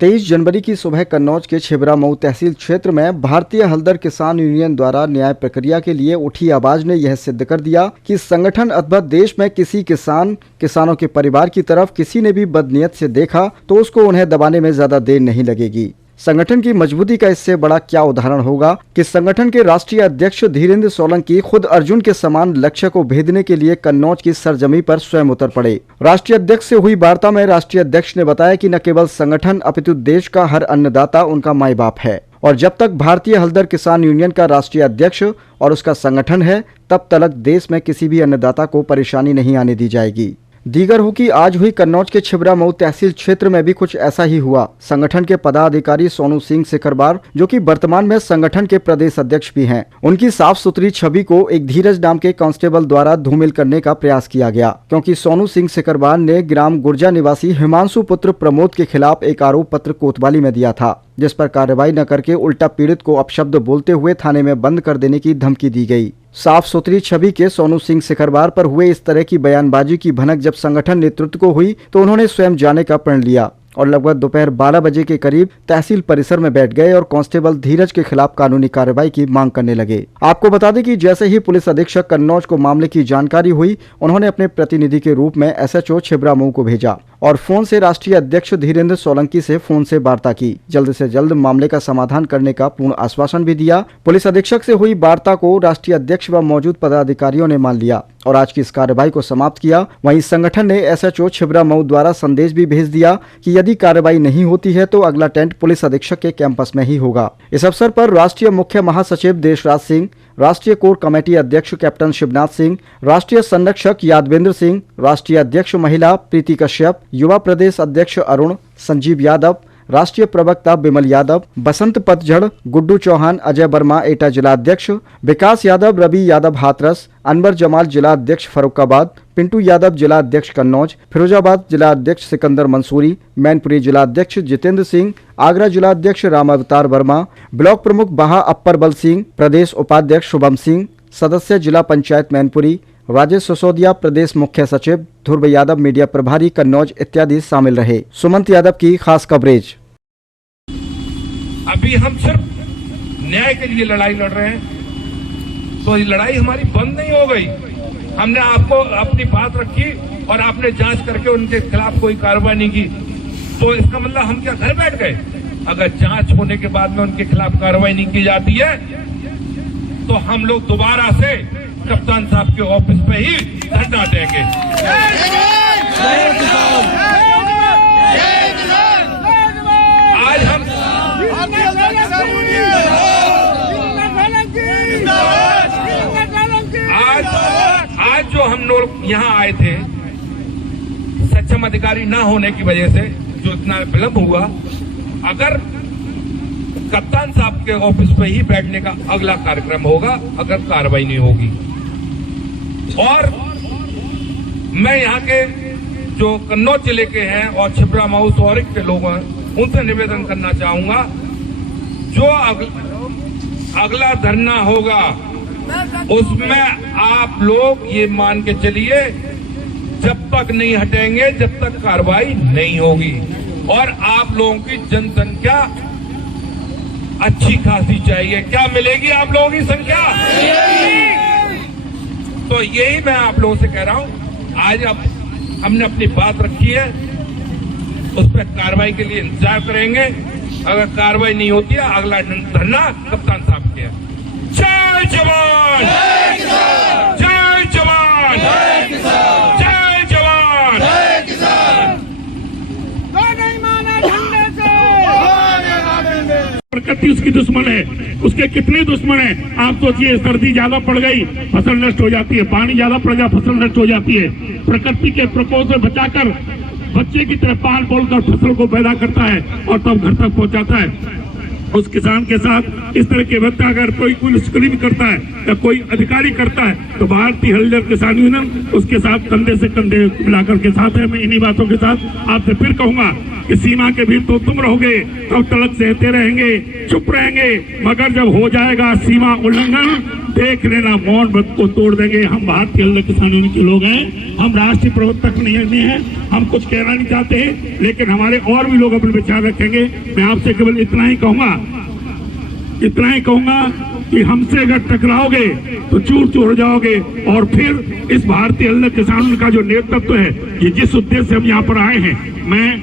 23 जनवरी की सुबह कन्नौज के छिबरा मऊ तहसील क्षेत्र में भारतीय हल्दर किसान यूनियन द्वारा न्याय प्रक्रिया के लिए उठी आवाज ने यह सिद्ध कर दिया कि संगठन अथवा देश में किसी किसानों के परिवार की तरफ किसी ने भी बदनीयत से देखा तो उसको उन्हें दबाने में ज्यादा देर नहीं लगेगी। संगठन की मजबूती का इससे बड़ा क्या उदाहरण होगा कि संगठन के राष्ट्रीय अध्यक्ष धीरेन्द्र सोलंकी खुद अर्जुन के समान लक्ष्य को भेदने के लिए कन्नौज की सरजमी पर स्वयं उतर पड़े। राष्ट्रीय अध्यक्ष से हुई वार्ता में राष्ट्रीय अध्यक्ष ने बताया कि न केवल संगठन अपितु देश का हर अन्नदाता उनका माई बाप है और जब तक भारतीय हल्दर किसान यूनियन का राष्ट्रीय अध्यक्ष और उसका संगठन है तब तक देश में किसी भी अन्नदाता को परेशानी नहीं आने दी जाएगी। दीगर हो कि आज हुई कन्नौज के छिबरा मऊ तहसील क्षेत्र में भी कुछ ऐसा ही हुआ। संगठन के पदाधिकारी सोनू सिंह सिकरबार, जो कि वर्तमान में संगठन के प्रदेश अध्यक्ष भी हैं, उनकी साफ सुथरी छवि को एक धीरज नाम के कांस्टेबल द्वारा धूमिल करने का प्रयास किया गया, क्योंकि सोनू सिंह सिकरबार ने ग्राम गुर्जा निवासी हिमांशु पुत्र प्रमोद के खिलाफ एक आरोप पत्र कोतवाली में दिया था, जिस पर कार्रवाई न करके उल्टा पीड़ित को अपशब्द बोलते हुए थाने में बंद कर देने की धमकी दी गई। साफ सुथरी छवि के सोनू सिंह सिकरबार पर हुए इस तरह की बयानबाजी की भनक जब संगठन नेतृत्व को हुई तो उन्होंने स्वयं जाने का प्रण लिया और लगभग दोपहर 12 बजे के करीब तहसील परिसर में बैठ गए और कांस्टेबल धीरज के खिलाफ कानूनी कार्रवाई की मांग करने लगे। आपको बता दें कि जैसे ही पुलिस अधीक्षक कन्नौज को मामले की जानकारी हुई, उन्होंने अपने प्रतिनिधि के रूप में एसएचओ छिबरा मऊ को भेजा और फोन से राष्ट्रीय अध्यक्ष धीरेन्द्र सोलंकी से फोन से वार्ता की। जल्द से जल्द मामले का समाधान करने का पूर्ण आश्वासन भी दिया। पुलिस अधीक्षक से हुई वार्ता को राष्ट्रीय अध्यक्ष व मौजूद पदाधिकारियों ने मान लिया और आज की इस कार्रवाई को समाप्त किया। वहीं संगठन ने एसएचओ छिबरा मऊ द्वारा संदेश भी भेज दिया कि यदि कार्रवाई नहीं होती है तो अगला टेंट पुलिस अधीक्षक के कैंपस में ही होगा। इस अवसर पर राष्ट्रीय मुख्य महासचिव देशराज सिंह, राष्ट्रीय कोर कमेटी अध्यक्ष कैप्टन शिवनाथ सिंह, राष्ट्रीय संरक्षक यादवेंद्र सिंह, राष्ट्रीय अध्यक्ष महिला प्रीति कश्यप, युवा प्रदेश अध्यक्ष अरुण, संजीव यादव, राष्ट्रीय प्रवक्ता बिमल यादव, बसंत पतझड़, गुड्डू चौहान, अजय वर्मा एटा जिला अध्यक्ष, विकास यादव, रवि यादव हाथरस, अनवर जमाल जिला अध्यक्ष फरुखाबाद, पिंटू यादव जिला अध्यक्ष कन्नौज, फिरोजाबाद जिला अध्यक्ष सिकंदर मंसूरी, मैनपुरी जिला अध्यक्ष जितेंद्र सिंह, आगरा जिला अध्यक्ष राम अवतार वर्मा, ब्लॉक प्रमुख बहा अप्पर बल सिंह, प्रदेश उपाध्यक्ष शुभम सिंह, सदस्य जिला पंचायत मैनपुरी, राजेश सिसोदिया प्रदेश मुख्य सचिव, ध्रुव यादव मीडिया प्रभारी कन्नौज इत्यादि शामिल रहे। सुमंत यादव की खास कवरेज। अभी हम सिर्फ न्याय के लिए लड़ाई लड़ रहे हैं, तो ये लड़ाई हमारी बंद नहीं हो गई। हमने आपको अपनी बात रखी और आपने जांच करके उनके खिलाफ कोई कार्रवाई नहीं की, तो इसका मतलब हम क्या घर बैठ गए? अगर जांच होने के बाद में उनके खिलाफ कार्रवाई नहीं की जाती है तो हम लोग दोबारा से कप्तान साहब के ऑफिस पे ही धरना देंगे। आज जो हम लोग यहाँ आए थे, सक्षम अधिकारी ना होने की वजह से जो इतना विलंब हुआ, अगर कप्तान साहब के ऑफिस पे ही बैठने का अगला कार्यक्रम होगा अगर कार्रवाई नहीं होगी। और मैं यहाँ के जो कन्नौज जिले के हैं और छिबरा मऊ सौरिक के लोग हैं, उनसे निवेदन करना चाहूंगा, जो अगला धरना होगा उसमें आप लोग ये मान के चलिए, जब तक नहीं हटेंगे जब तक कार्रवाई नहीं होगी। और आप लोगों की जनसंख्या अच्छी खासी चाहिए। क्या मिलेगी आप लोगों की संख्या? तो यही मैं आप लोगों से कह रहा हूं, आज अब हमने अपनी बात रखी है, उस पर कार्रवाई के लिए इंतजार करेंगे। अगर कार्रवाई नहीं होती है अगला धरना कप्तान साहब के। जय जवान, जय जवान, जय जवान। प्रकृति उसकी दुश्मन है, उसके कितने दुश्मन है आप सोचिए। सर्दी ज्यादा पड़ गई फसल नष्ट हो जाती है, पानी ज्यादा पड़ गया फसल नष्ट हो जाती है। प्रकृति के प्रकोप से बचाकर बच्चे की तरह पाल बोलकर फसल को पैदा करता है और तब घर तक पहुंचाता है। उस किसान के साथ इस तरह के व्यक्ति अगर कोई पुलिसकर्मी करता है या कोई अधिकारी करता है तो भारतीय हल्दर किसान यूनियन उसके साथ कंधे से कंधे मिलाकर के साथ है। मैं इन्हीं बातों के साथ आपसे फिर कहूंगा कि सीमा के भी तो तुम रहोगे, तब तलक सहते रहेंगे, चुप रहेंगे, मगर जब हो जाएगा सीमा उल्लंघन देख लेना, मौन व्रत को तोड़ देंगे। हम भारतीय हल्दर किसान यूनियन के लोग हैं, हम राष्ट्रीय प्रवर्तक नहीं हैं, हम कुछ कहना नहीं चाहते हैं, लेकिन हमारे और भी लोग अपने विचार रखेंगे। मैं आपसे केवल इतना ही कहूंगा कि हमसे अगर टकराओगे तो चूर चूर हो जाओगे। और फिर इस भारतीय हल्दर किसान का जो नेतृत्व है, ये जिस उद्देश्य से हम यहाँ पर आए हैं, मैं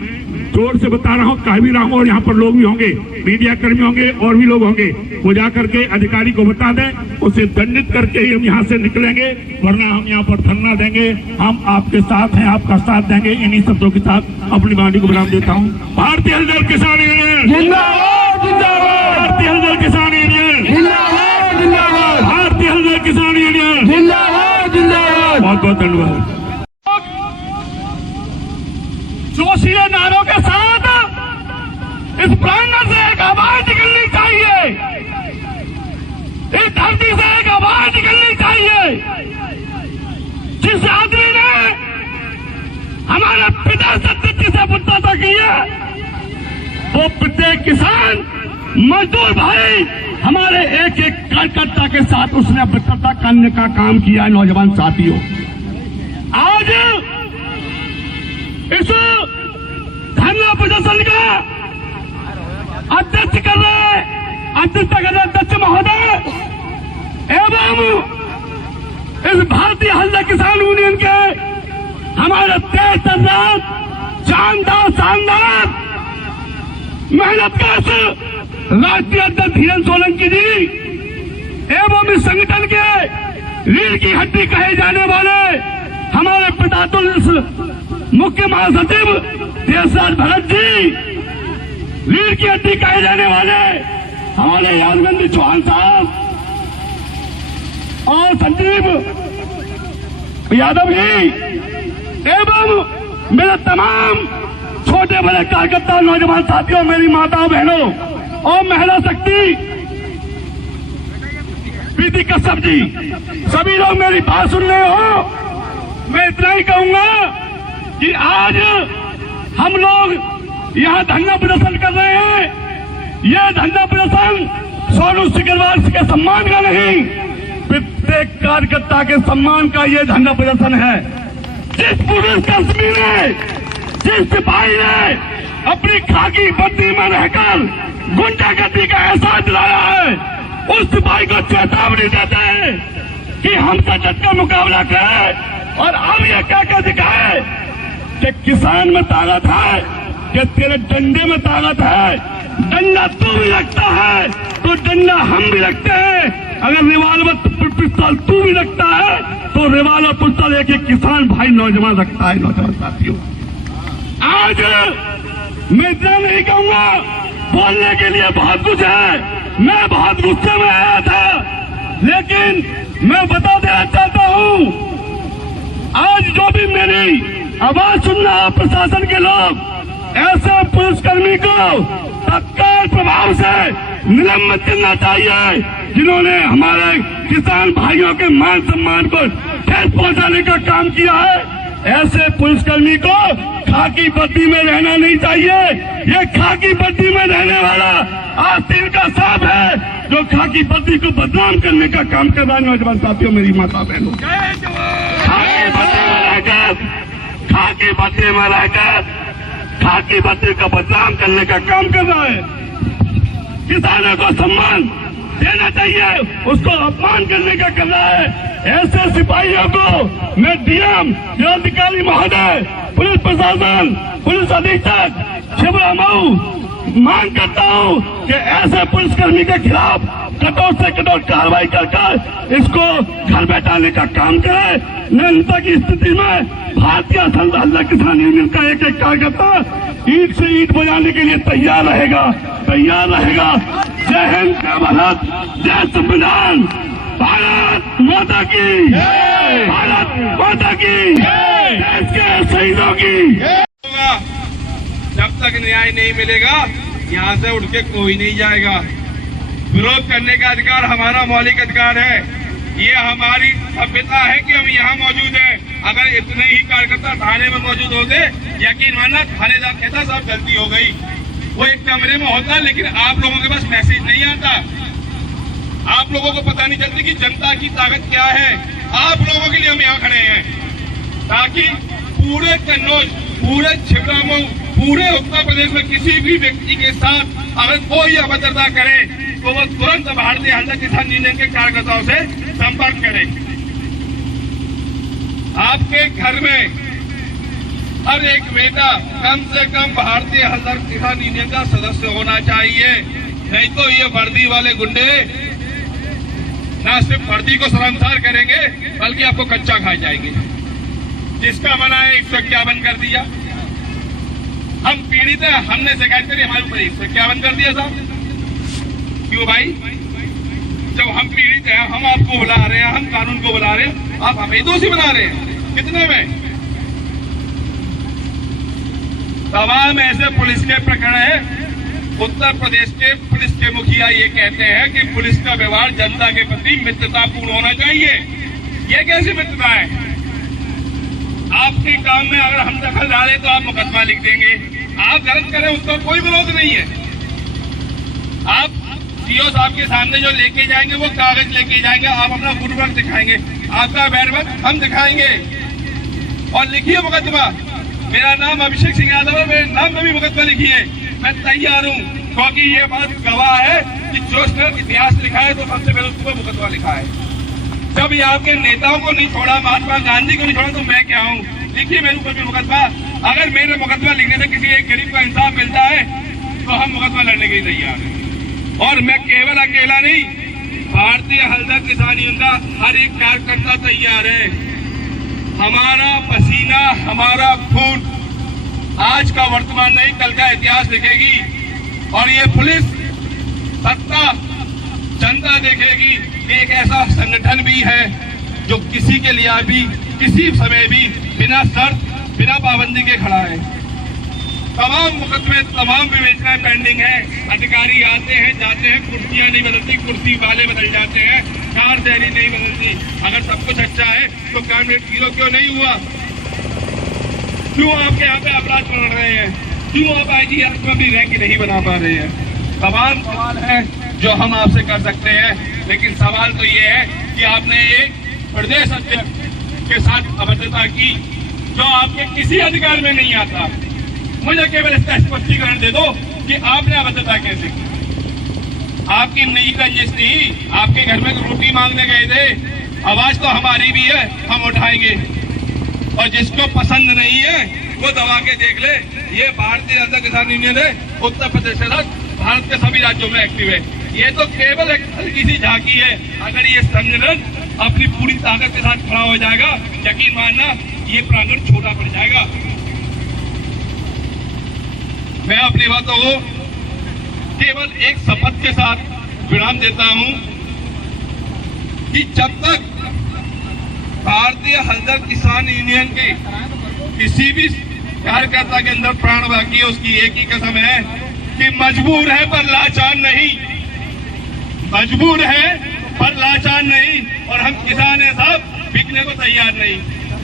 जोर से बता रहा हूँ, कह भी रहा हूँ, और यहाँ पर लोग भी होंगे, मीडिया कर्मी होंगे और भी लोग होंगे, वो जाकर के अधिकारी को बता दें, उसे दंडित करके ही हम यहाँ से निकलेंगे, वरना हम यहाँ पर धरना देंगे। हम आपके साथ हैं, आपका साथ देंगे। इन्हीं शब्दों के साथ अपनी वाणी को विराम देता हूँ। भारतीय हल्दर किसान यूनियन जिंदाबाद जिंदाबाद, भारतीय हल्दर किसान यूनियन जिंदाबाद जिंदाबाद, भारतीय हल्दर किसान यूनियन जिंदाबाद जिंदाबाद। बहुत बहुत धन्यवाद। जोशीले नारों के साथ इस प्रांगण से एक आवाज निकलनी चाहिए, इस धरती से एक आवाज निकलनी चाहिए। जिस आदमी ने हमारे पिता सत्यजी से बुद्धता की है, वो प्रत्येक किसान मजदूर भाई हमारे एक एक कार्यकर्ता के साथ उसने बुद्धता करने का काम किया है। नौजवान साथियों, आज इस धरना प्रदर्शन का अध्यक्ष कर रहे अध्यक्ष महोदय एवं इस भारतीय हल्दर किसान यूनियन के हमारे तेज तर्रात शानदार मेहनत का राष्ट्रीय अध्यक्ष धीरेन्द्र सोलंकी जी एवं इस संगठन के रीढ़ की हड्डी कहे जाने वाले हमारे पितातुल मुख्य महासचिव देशराज भरत जी, रीढ़ की हड्डी कहे जाने वाले हमारे यादवेंद्र चौहान साहब और संजीव यादव जी एवं मेरे तमाम छोटे बड़े कार्यकर्ता नौजवान साथियों, मेरी माताओं बहनों और महिला शक्ति प्रीति कश्यप जी, सभी लोग मेरी बात सुन रहे हो। मैं इतना ही कहूंगा कि आज हम लोग यहाँ धरना प्रदर्शन कर रहे हैं। यह धरना प्रदर्शन सोनू सिकरवार के सम्मान का नहीं, प्रत्येक कार्यकर्ता के सम्मान का यह धरना प्रदर्शन है। जिस पुलिस कर्मी ने, जिस सिपाही ने अपनी खाकी वर्दी में रहकर गुंडागर्दी का एहसास दिलाया है, उस सिपाही को चेतावनी देते हैं कि हमसे डटकर मुकाबला करे और अब यह कहकर दिखाए कि किसान में ताकत है, कि तेरे डंडे में ताकत है। डंडा तू भी रखता है तो डंडा हम भी रखते हैं। अगर रिवाल्वर पिस्तौल तू भी रखता है तो रिवाल्वर पिस्तौल एक किसान भाई नौजवान रखता है। नौजवान साथियों, आज मैं इतना नहीं कहूंगा, बोलने के लिए बहुत कुछ है। मैं बहुत गुस्से में आया था, लेकिन मैं बता देना चाहता हूं, आज जो भी मेरी आवाज सुन रहा प्रशासन के लोग, ऐसे पुलिसकर्मी को तत्काल प्रभाव से निलंबित करना चाहिए जिन्होंने हमारे किसान भाइयों के मान सम्मान को ठेस पहुंचाने का काम किया है। ऐसे पुलिसकर्मी को खाकी वर्दी में रहना नहीं चाहिए। ये खाकी वर्दी में रहने वाला आस्तीन का सांप है, जो खाकी वर्दी को बदनाम करने का काम कर रहा है। नौजवान साथियों, मेरी माता बहनों, खाकी वर्दी में रहकर खाकी वर्दी को बदनाम करने का काम कर रहा है। किसानों को सम्मान देना चाहिए, उसको अपमान करने का कर रहा है। ऐसे सिपाहियों को मैं डीएम, जिलाधिकारी महोदय, पुलिस प्रशासन, पुलिस अधीक्षक शिवरा मऊ मांग करता हूं कि ऐसे पुलिसकर्मी के खिलाफ कठोर से कठोर कार्रवाई कर इसको घर बैठाने का काम करे। निरंतर की स्थिति में भारतीय हल्दर किसान यूनियन का एक एक कार्यकर्ता ईंट से ईंट बजाने के लिए तैयार रहेगा। जय हिंद, जय भारत, जय संविधान, भारत माता की, भारत माता की, देश के शहीदों की। जब तक न्याय नहीं मिलेगा, यहाँ से उठ के कोई नहीं जाएगा। विरोध करने का अधिकार हमारा मौलिक अधिकार है। ये हमारी सभ्यता है कि हम यहाँ मौजूद हैं। अगर इतने ही कार्यकर्ता थाने में मौजूद होते, यकीन मानना थानेदार कहता साहब गलती हो गई, वो एक कमरे में होता, लेकिन आप लोगों के पास मैसेज नहीं आता। आप लोगों को पता नहीं चलती कि जनता की ताकत क्या है। आप लोगों के लिए हम यहाँ खड़े हैं ताकि पूरे कन्नौज, पूरे छिबरामऊ, पूरे उत्तर प्रदेश में किसी भी व्यक्ति के साथ अगर कोई अभद्रता करे तो वो तुरंत भारतीय हल्दर किसान यूनियन के कार्यकर्ताओं से संपर्क करे। आपके घर में हर एक बेटा कम से कम भारतीय हल्दर किसान यूनियन का सदस्य होना चाहिए, नहीं तो ये वर्दी वाले गुंडे ना सिर्फ वर्दी को शर्मसार करेंगे बल्कि आपको कच्चा खा जाएंगे। जिसका मना है 151 कर दिया, हम पीड़ित है, हमने शिकायत करी, हमारे ऊपर 151 कर दिया साहब। क्यों भाई? जब हम पीड़ित हैं, हम आपको बुला रहे हैं, हम कानून को बुला रहे हैं, आप हमें दोषी बना रहे हैं। कितने में? तमाम ऐसे पुलिस के प्रकरण है। उत्तर प्रदेश के पुलिस के मुखिया ये कहते हैं कि पुलिस का व्यवहार जनता के प्रति मित्रतापूर्ण होना चाहिए। ये कैसी मित्रता है? आपके काम में अगर हम दखल डालें तो आप मुकदमा लिख देंगे, आप गलत करें उसका कोई विरोध नहीं है। आप सीओ साहब के सामने जो लेके जाएंगे वो कागज लेके जाएंगे, आप अपना फुटवर्क दिखाएंगे, आपका बैरवर्क हम दिखाएंगे और लिखिए मुकदमा। मेरा नाम अभिषेक सिंह यादव है, मेरे नाम में भी मुकदमा लिखिए, मैं तैयार हूँ। क्योंकि ये बात गवाह है कि जो उसने इतिहास लिखा है तो सबसे पहले उसको मुकदमा लिखा है। जब ये आपके नेताओं को नहीं छोड़ा, महात्मा गांधी को नहीं छोड़ा, तो मैं क्या हूँ? लिखिए मेरे ऊपर भी मुकदमा। अगर मेरे मुकदमा लिखने से किसी एक गरीब को इंसाफ मिलता है तो हम मुकदमा लड़ने के लिए तैयार हैं। और मैं केवल अकेला नहीं, भारतीय हल्दर किसान यूनियन का हर एक कार्यकर्ता तैयार है। हमारा पसीना, हमारा खून आज का वर्तमान नहीं कल का इतिहास लिखेगी और ये पुलिस सत्ता जनता देखेगी कि एक ऐसा संगठन भी है जो किसी के लिए भी किसी समय भी बिना शर्त, बिना पाबंदी के खड़ा है। तमाम मुकदमे, तमाम विवेचनाएं पेंडिंग है। अधिकारी आते हैं जाते हैं, कुर्सियां नहीं बदलती, कुर्सी वाले बदल जाते हैं, कारशैली नहीं बदलती। अगर सब कुछ अच्छा है तो कैबिनेट गिरो क्यों नहीं हुआ? क्यों आपके यहाँ पे अपराध बढ़ रहे हैं? क्यों आप IGR में भी रैंक नहीं बना पा रहे हैं? तमाम सवाल है जो हम आपसे कर सकते हैं, लेकिन सवाल तो ये है कि आपने एक प्रदेश अध्यक्ष के साथ अभद्रता की जो आपके किसी अधिकार में नहीं आता। मुझे केवल इसका स्पष्टीकरण दे दो कि आपने अभद्रता कैसे की। आपकी नई रंजिश नहीं, आपके घर में रोटी मांगने गए थे, आवाज तो हमारी भी है, हम उठाएंगे और जिसको पसंद नहीं है वो दबा के देख ले। ये भारतीय हल्दर किसान यूनियन है, उत्तर प्रदेश के साथ भारत के सभी राज्यों में एक्टिव है। ये तो केवल एक हल्की सी झांकी है। अगर ये संगठन अपनी पूरी ताकत के साथ खड़ा हो जाएगा, यकीन मानना ये प्रांगण छोटा पड़ जाएगा। मैं अपनी बातों को केवल एक शपथ के साथ विराम देता हूं कि जब तक भारतीय हल्दर किसान यूनियन के किसी भी कार्यकर्ता के अंदर प्राण बाकी है, उसकी एक ही कसम है कि मजबूर है पर लाचार नहीं, मजबूर है पर लाचार नहीं, और हम किसान हैं साहब, बिकने को तैयार नहीं।